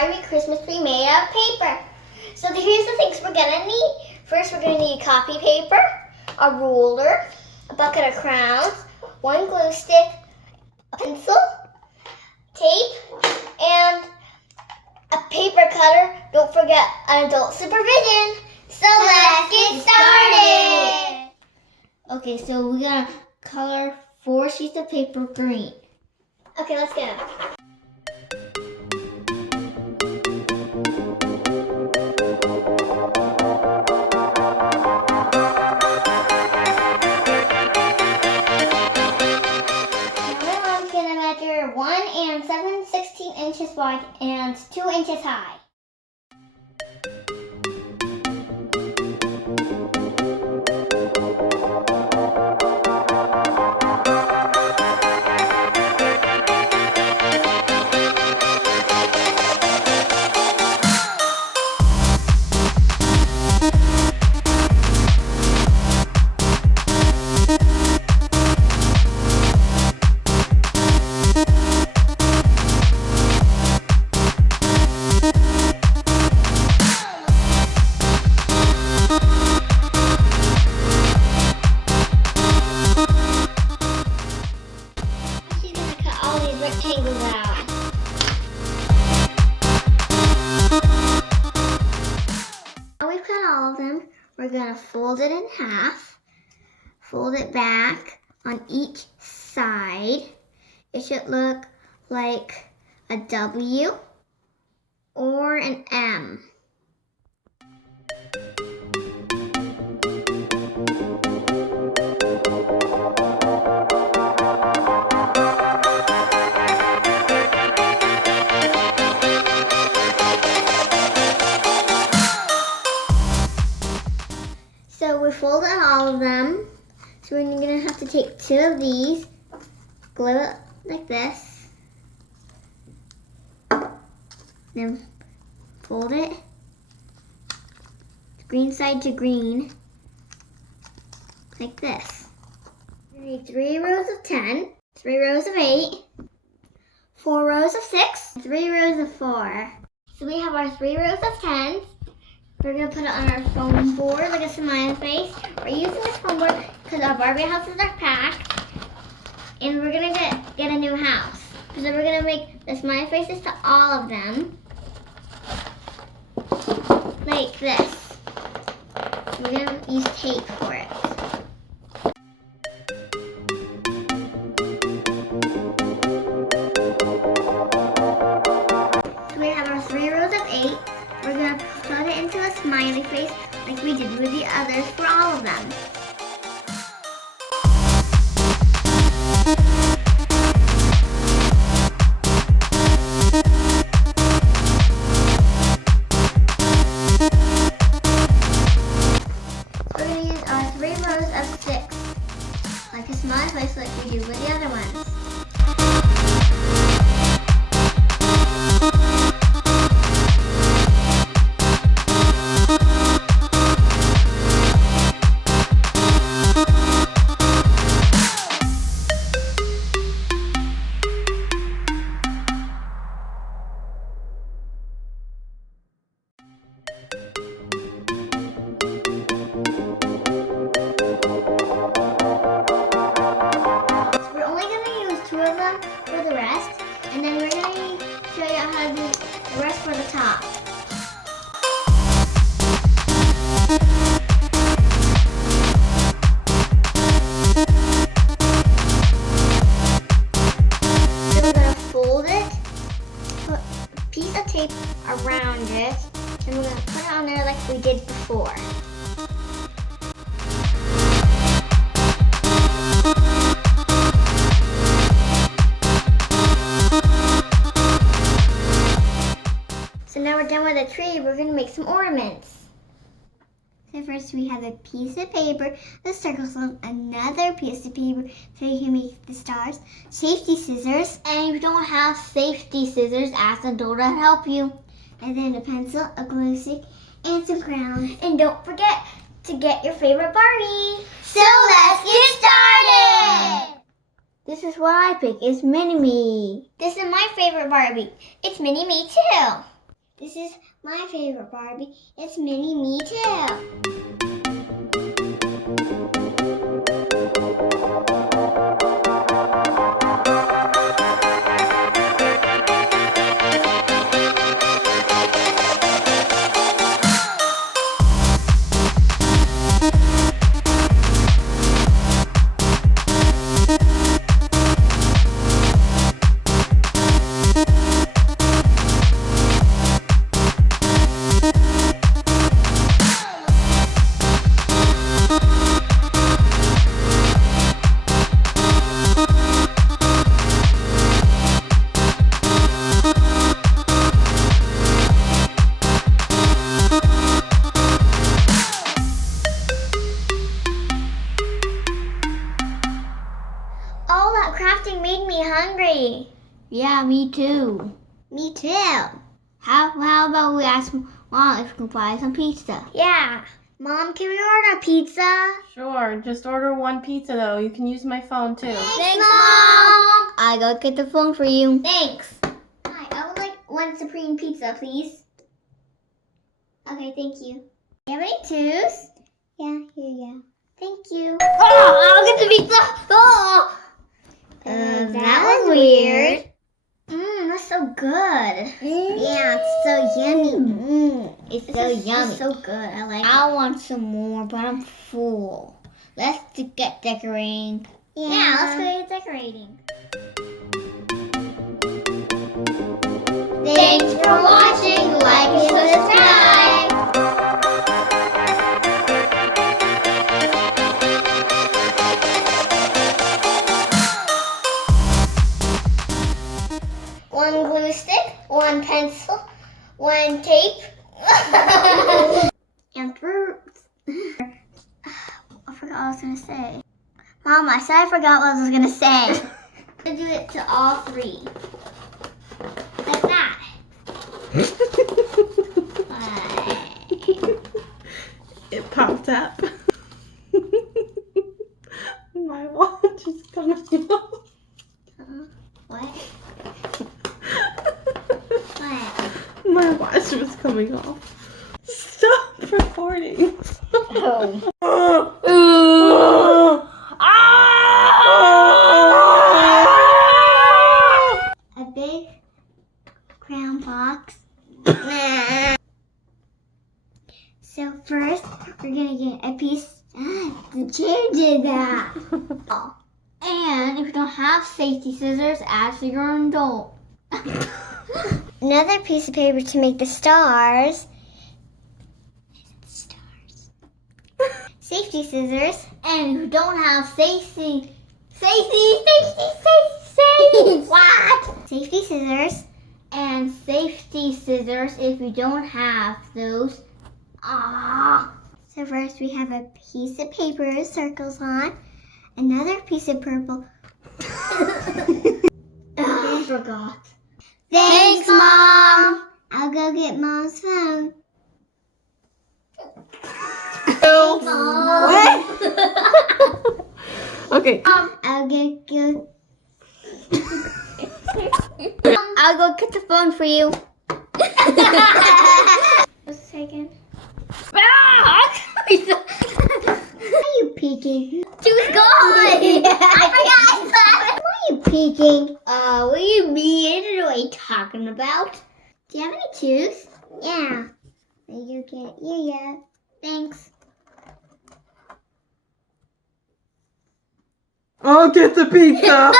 Barbie Christmas tree made out of paper. So here's the things we're gonna need. First, we're gonna need copy paper, a ruler, a bucket of crowns, one glue stick, a pencil, tape, and a paper cutter. Don't forget an adult supervision. So let's get started. Okay, so we're gonna color 4 sheets of paper green. Okay, let's go. Everyone's gonna measure 1 and 7/16 inches wide and 2 inches high. Rectangles out. Now we've cut all of them. We're gonna fold it in half, fold it back on each side. It should look like a W or an M. So we folded all of them. So we're gonna have to take 2 of these, glue it like this, then fold it green side to green like this. We need 3 rows of 10, 3 rows of 8, 4 rows of 6, 3 rows of 4. So we have our 3 rows of 10. We're going to put it on our foam board like a smiley face. We're using this foam board because our Barbie houses are packed. And we're going to get a new house. So we're going to make the smiley faces to all of them. Like this. We're going to use tape for it. So we have our 3 rows of 8. We're going to put it into a smiley face like we did with the others for all of them. We're going to use our 3 rows of 6, like a smiley face like we do with the other ones. For the rest, and then we're going to show you how to do the rest for the top. So we're going to fold it, put a piece of tape around it, and we're going to put it on there like we did before. Now we're done with the tree, we're going to make some ornaments. So first we have a piece of paper, the circles on another piece of paper so you can make the stars, safety scissors, and if you don't have safety scissors, ask an adult to help you. And then a pencil, a glue stick, and some crowns. And don't forget to get your favorite Barbie. So let's get started! This is what I pick. It's Mini-Me. This is my favorite Barbie. It's Mini-Me too. This is my favorite Barbie. It's Mini Me Too. All that crafting made me hungry. Yeah, me too. Me too. How about we ask Mom if we can buy some pizza? Yeah. Mom, can we order pizza? Sure, just order one pizza though. You can use my phone too. Thanks, Mom. I go get the phone for you. Thanks. Hi, I would like one supreme pizza, please. Okay, thank you. Do you have any twos? Yeah, here you go. Thank you. Oh, I'll get the pizza. Oh. That was weird. That's so good. Yeah, it's so yummy. It's This so is yummy. just so good. I like it. I want some more, but I'm full. Let's get decorating. Yeah, let's go get decorating. Thanks for watching. Like and subscribe. One glue stick, one pencil, one tape, and fruits. I forgot what I was gonna say. Mom, I said I forgot what I was gonna say. I'm gonna do it to all three. Like that. It popped up. My watch is coming off. What? What? My watch was coming off. Stop recording. A big crown box. So first, we're gonna get a piece. The chair did that. And if you don't have safety scissors, ask your adult. Another piece of paper to make the stars. Safety scissors. And if you don't have safety What? Safety scissors. and safety scissors if you don't have those. So first we have a piece of paper with circles on. Another piece of purple. I forgot. Thanks, Mom. I'll go get Mom's phone. Thanks, Mom. Okay. I'll get good. I'll go get the phone for you. Just a second. Why Why are you peeking? she was gone. I forgot. Why are you peeking? What do you mean? What are you talking about? Do you have any twos? Yeah. You get. Yeah. Thanks. I'll get the pizza.